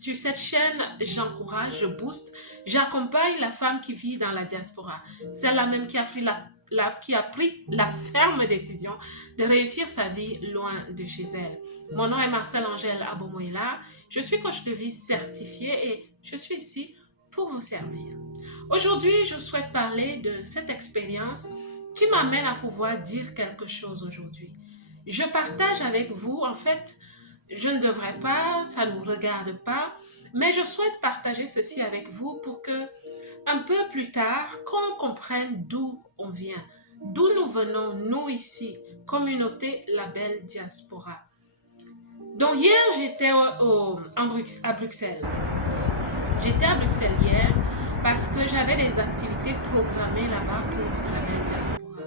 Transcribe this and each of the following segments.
Sur cette chaîne, j'encourage, je booste, j'accompagne la femme qui vit dans la diaspora. Celle-là même qui a pris qui a pris la ferme décision de réussir sa vie loin de chez elle. Mon nom est Marcel Angèle Abomoïla. Je suis coach de vie certifié et je suis ici pour vous servir. Aujourd'hui, je souhaite parler de cette expérience qui m'amène à pouvoir dire quelque chose aujourd'hui. Je partage avec vous, en fait, je ne devrais pas, ça ne vous regarde pas, mais je souhaite partager ceci avec vous pour que, un peu plus tard, qu'on comprenne d'où on vient, d'où nous venons, nous ici, communauté Label Diaspora. Donc hier, j'étais à Bruxelles. J'étais à Bruxelles hier parce que j'avais des activités programmées là-bas pour Label Diaspora.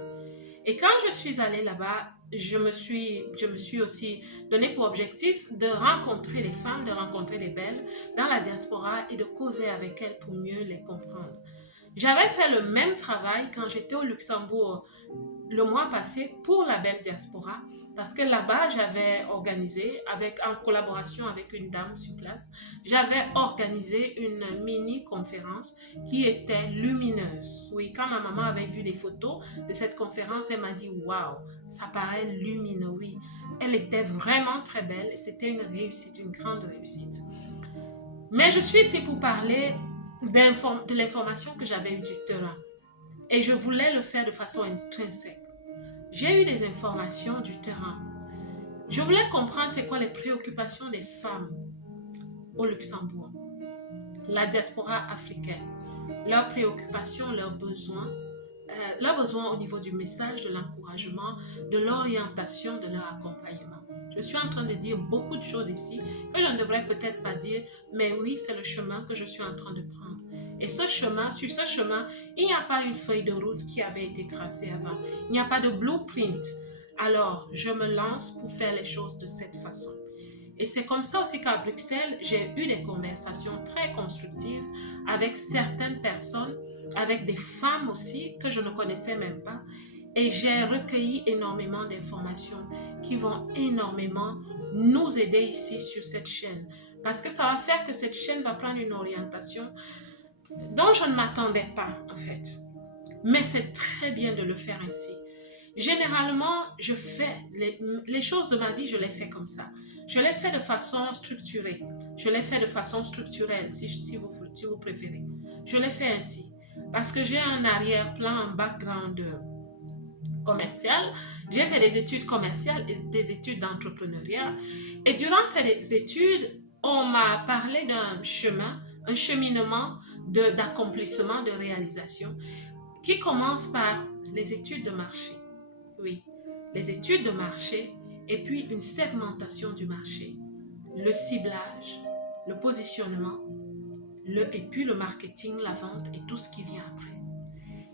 Et quand je suis allée là-bas, je me suis aussi donné pour objectif de rencontrer les femmes, de rencontrer les belles dans la diaspora et de causer avec elles pour mieux les comprendre. J'avais fait le même travail quand j'étais au Luxembourg le mois passé pour la belle diaspora parce que là-bas, j'avais organisé, en collaboration avec une dame sur place, j'avais organisé une mini-conférence qui était lumineuse. Oui, quand ma maman avait vu les photos de cette conférence, elle m'a dit « Waouh, ça paraît lumineux, oui. » Elle était vraiment très belle et c'était une réussite, une grande réussite. Mais je suis ici pour parler de l'information que j'avais eue du terrain. Et je voulais le faire de façon intrinsèque. J'ai eu des informations du terrain. Je voulais comprendre c'est quoi les préoccupations des femmes au Luxembourg, la diaspora africaine, leurs préoccupations, leurs besoins au niveau du message, de l'encouragement, de l'orientation, de leur accompagnement. Je suis en train de dire beaucoup de choses ici que je ne devrais peut-être pas dire, mais oui, c'est le chemin que je suis en train de prendre. Et sur ce chemin, il n'y a pas une feuille de route qui avait été tracée avant. Il n'y a pas de blueprint. Alors, je me lance pour faire les choses de cette façon. Et c'est comme ça aussi qu'à Bruxelles, j'ai eu des conversations très constructives avec certaines personnes, avec des femmes aussi que je ne connaissais même pas. Et j'ai recueilli énormément d'informations qui vont énormément nous aider ici sur cette chaîne. Parce que ça va faire que cette chaîne va prendre une orientation dont je ne m'attendais pas en fait. Mais c'est très bien de le faire ainsi. Généralement, je fais les choses de ma vie, je les fais comme ça. Je les fais de façon structurée. Je les fais de façon structurelle, si vous préférez. Je les fais ainsi. Parce que j'ai un arrière-plan, un background commercial. J'ai fait des études commerciales et des études d'entrepreneuriat. Et durant ces études, on m'a parlé d'un chemin, un cheminement d'accomplissement, de réalisation, qui commence par les études de marché. Oui, les études de marché et puis une segmentation du marché, le ciblage, le positionnement, et puis le marketing, la vente et tout ce qui vient après.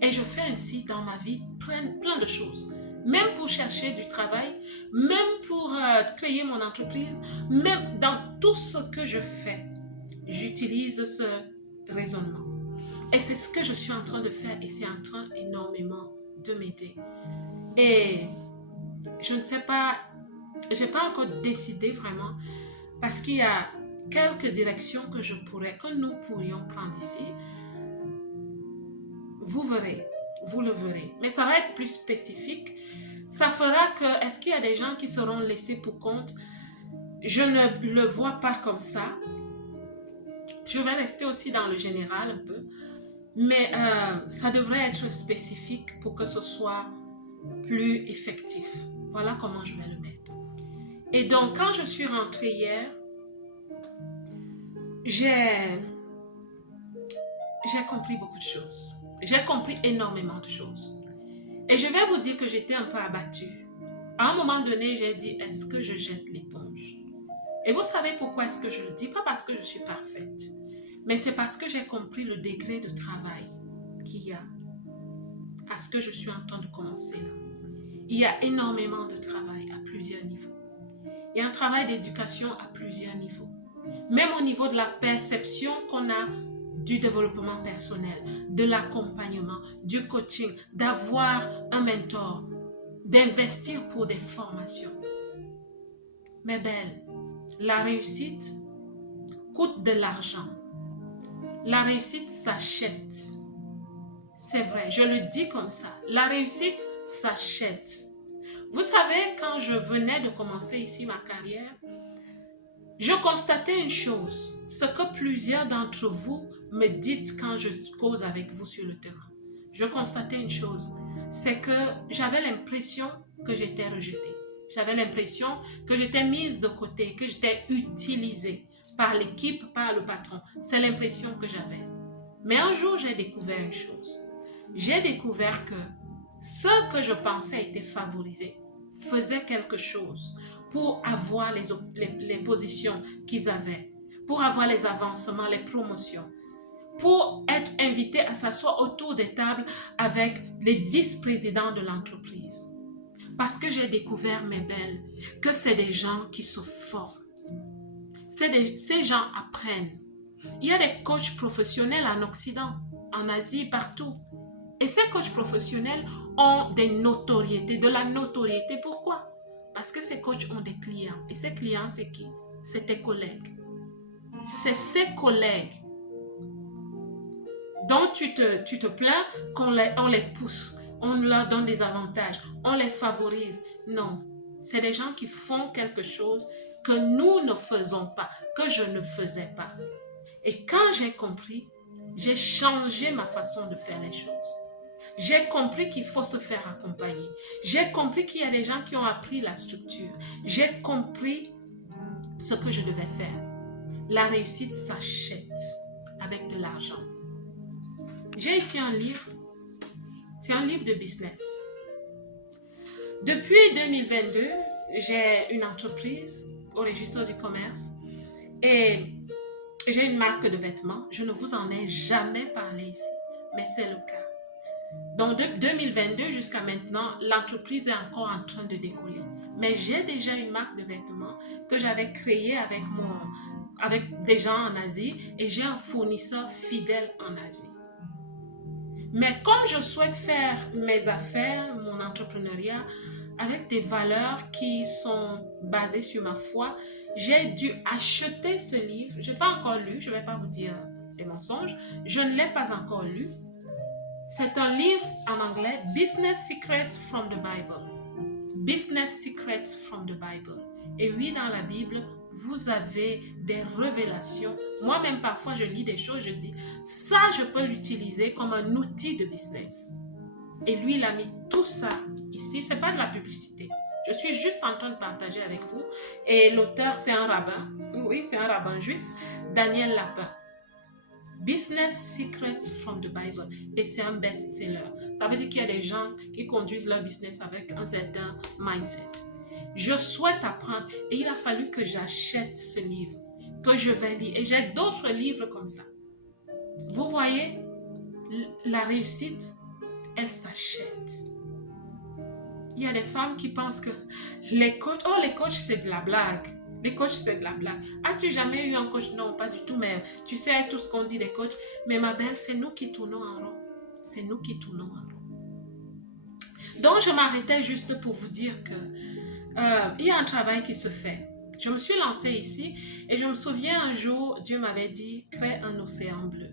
Et je fais ainsi dans ma vie plein de choses. Même pour chercher du travail, même pour créer mon entreprise, même dans tout ce que je fais, j'utilise ce raisonnement. Et c'est ce que je suis en train de faire et c'est en train énormément de m'aider. Et je ne sais pas, je n'ai pas encore décidé vraiment parce qu'il y a quelques directions que nous pourrions prendre ici. Vous verrez, vous le verrez. Mais ça va être plus spécifique. Ça fera que, est-ce qu'il y a des gens qui seront laissés pour compte? Je ne le vois pas comme ça. Je vais rester aussi dans le général un peu. Mais ça devrait être spécifique pour que ce soit plus effectif. Voilà comment je vais le mettre. Et donc, quand je suis rentrée hier, j'ai compris beaucoup de choses. J'ai compris énormément de choses. Et je vais vous dire que j'étais un peu abattue. À un moment donné, j'ai dit, est-ce que je jette l'éponge? Et vous savez pourquoi est-ce que je le dis? Pas parce que je suis parfaite, mais c'est parce que j'ai compris le degré de travail qu'il y a à ce que je suis en train de commencer là. Il y a énormément de travail à plusieurs niveaux. Il y a un travail d'éducation à plusieurs niveaux. Même au niveau de la perception qu'on a du développement personnel, de l'accompagnement, du coaching, d'avoir un mentor, d'investir pour des formations. Mais belle, la réussite coûte de l'argent. La réussite s'achète. C'est vrai, je le dis comme ça. La réussite s'achète. Vous savez, quand je venais de commencer ici ma carrière, je constatais une chose, ce que plusieurs d'entre vous me dites quand je cause avec vous sur le terrain. Je constatais une chose, c'est que j'avais l'impression que j'étais rejetée. J'avais l'impression que j'étais mise de côté, que j'étais utilisée par l'équipe, par le patron. C'est l'impression que j'avais. Mais un jour, j'ai découvert une chose. J'ai découvert que ceux que je pensais étaient favorisés faisaient quelque chose pour avoir les positions qu'ils avaient, pour avoir les avancements, les promotions, pour être invités à s'asseoir autour des tables avec les vice-présidents de l'entreprise. Parce que j'ai découvert, mes belles, que c'est des gens qui se forment. Ces gens apprennent. Il y a des coachs professionnels en Occident, en Asie, partout. Et ces coachs professionnels ont des notoriétés, de la notoriété. Pourquoi? Parce que ces coachs ont des clients. Et ces clients, c'est qui? C'est tes collègues. C'est ces collègues dont tu te plains qu'on les pousse, on leur donne des avantages, on les favorise. Non, c'est des gens qui font quelque chose que nous ne faisons pas, que je ne faisais pas. Et quand j'ai compris, j'ai changé ma façon de faire les choses. J'ai compris qu'il faut se faire accompagner. J'ai compris qu'il y a des gens qui ont appris la structure. J'ai compris ce que je devais faire. La réussite s'achète avec de l'argent. J'ai ici un livre. C'est un livre de business. Depuis 2022, j'ai une entreprise au registre du commerce et j'ai une marque de vêtements. Je ne vous en ai jamais parlé ici, mais c'est le cas. Donc, de 2022 jusqu'à maintenant, l'entreprise est encore en train de décoller. Mais j'ai déjà une marque de vêtements que j'avais créée avec des gens en Asie et j'ai un fournisseur fidèle en Asie. Mais comme je souhaite faire mes affaires, mon entrepreneuriat, avec des valeurs qui sont basées sur ma foi, j'ai dû acheter ce livre. Je n'ai pas encore lu, je ne vais pas vous dire des mensonges. Je ne l'ai pas encore lu. C'est un livre en anglais, Business Secrets from the Bible. Business Secrets from the Bible. Et oui, dans la Bible, vous avez des révélations. Moi-même, parfois, je lis des choses, je dis, ça, je peux l'utiliser comme un outil de business. Et lui, il a mis tout ça ici. Ce n'est pas de la publicité. Je suis juste en train de partager avec vous. Et l'auteur, c'est un rabbin. Oui, c'est un rabbin juif, Daniel Lapin. Business Secrets from the Bible. Et c'est un best-seller. Ça veut dire qu'il y a des gens qui conduisent leur business avec un certain mindset. Je souhaite apprendre et il a fallu que j'achète ce livre, que je vais lire. Et j'ai d'autres livres comme ça. Vous voyez, la réussite, elle s'achète. Il y a des femmes qui pensent que les coachs, c'est de la blague. Les coachs, c'est de la blague. As-tu jamais eu un coach? Non, pas du tout, mais tu sais tout ce qu'on dit des coachs. Mais ma belle, c'est nous qui tournons en rond. C'est nous qui tournons en rond. Donc, je m'arrêtais juste pour vous dire que il y a un travail qui se fait. Je me suis lancée ici et je me souviens un jour, Dieu m'avait dit, crée un océan bleu.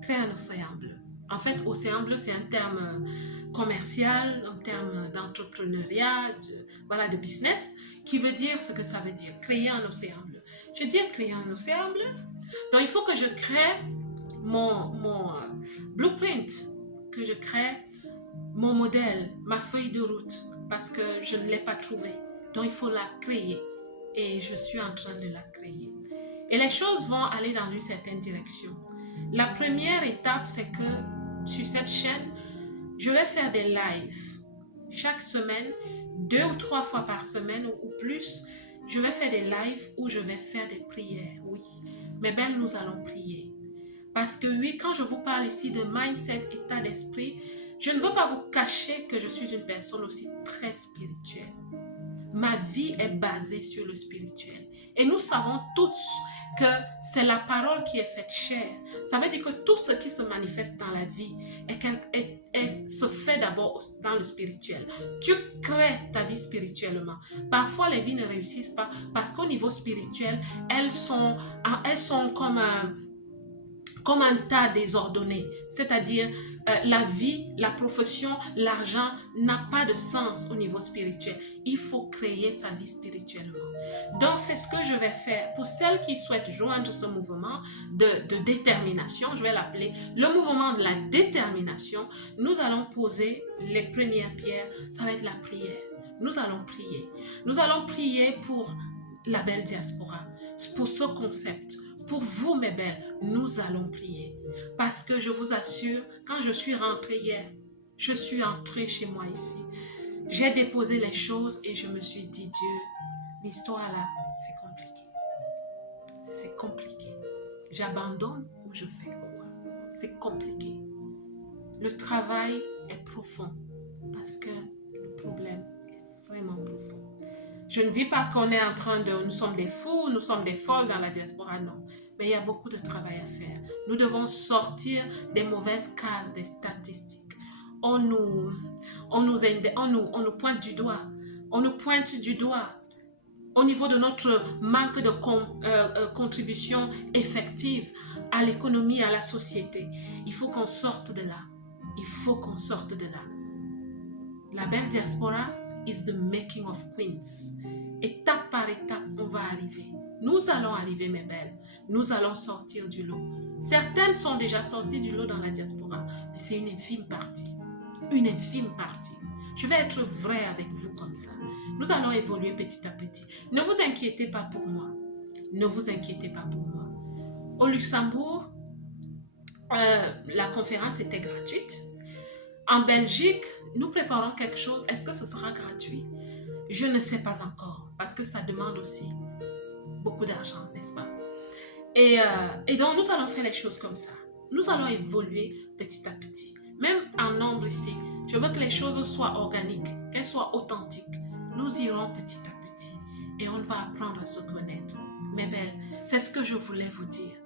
Crée un océan bleu. En fait, océan bleu, c'est un terme commercial, un terme d'entrepreneuriat, de business, qui veut dire ce que ça veut dire, créer un océan bleu. Je dis créer un océan bleu. Donc, il faut que je crée mon blueprint, que je crée mon modèle, ma feuille de route, parce que je ne l'ai pas trouvée. Donc, il faut la créer. Et je suis en train de la créer. Et les choses vont aller dans une certaine direction. La première étape, c'est que sur cette chaîne, je vais faire des lives. Chaque semaine, 2 ou 3 fois par semaine ou plus, je vais faire des lives où je vais faire des prières. Oui, mes belles, nous allons prier. Parce que oui, quand je vous parle ici de mindset, état d'esprit, je ne veux pas vous cacher que je suis une personne aussi très spirituelle. Ma vie est basée sur le spirituel. Et nous savons tous que c'est la parole qui est faite chair. Ça veut dire que tout ce qui se manifeste dans la vie se fait d'abord dans le spirituel. Tu crées ta vie spirituellement. Parfois, les vies ne réussissent pas parce qu'au niveau spirituel, elles sont comme un tas désordonné, c'est-à-dire la vie, la profession, l'argent n'a pas de sens au niveau spirituel. Il faut créer sa vie spirituellement. Donc, c'est ce que je vais faire pour celles qui souhaitent joindre ce mouvement de détermination, je vais l'appeler le mouvement de la détermination. Nous allons poser les premières pierres, ça va être la prière. Nous allons prier. Nous allons prier pour la belle diaspora, pour ce concept. Pour vous, mes belles, nous allons prier. Parce que je vous assure, quand je suis rentrée hier, je suis entrée chez moi ici. J'ai déposé les choses et je me suis dit, Dieu, l'histoire là, c'est compliqué. C'est compliqué. J'abandonne ou je fais quoi? C'est compliqué. Le travail est profond parce que le problème est vraiment profond. Je ne dis pas qu'on est en train nous sommes des fous, nous sommes des folles dans la diaspora, non. Mais il y a beaucoup de travail à faire. Nous devons sortir des mauvaises cases, des statistiques. On nous pointe du doigt. On nous pointe du doigt au niveau de notre manque de contribution effective à l'économie, à la société. Il faut qu'on sorte de là. Il faut qu'on sorte de là. La belle diaspora is the making of queens. Étape par étape, on va arriver. Nous allons arriver, mes belles. Nous allons sortir du lot. Certaines sont déjà sorties du lot dans la diaspora, mais c'est une infime partie. Une infime partie. Je vais être vraie avec vous comme ça. Nous allons évoluer petit à petit. Ne vous inquiétez pas pour moi. Ne vous inquiétez pas pour moi. Au Luxembourg, la conférence était gratuite. En Belgique, nous préparons quelque chose. Est-ce que ce sera gratuit? Je ne sais pas encore, parce que ça demande aussi beaucoup d'argent, n'est-ce pas? Et donc, nous allons faire les choses comme ça. Nous allons évoluer petit à petit. Même en nombre ici, je veux que les choses soient organiques, qu'elles soient authentiques. Nous irons petit à petit et on va apprendre à se connaître. Mes belles, c'est ce que je voulais vous dire.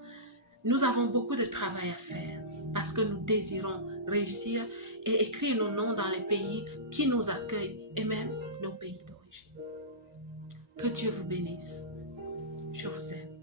Nous avons beaucoup de travail à faire parce que nous désirons réussir et écrire nos noms dans les pays qui nous accueillent et même nos pays d'origine. Que Dieu vous bénisse. Je vous aime.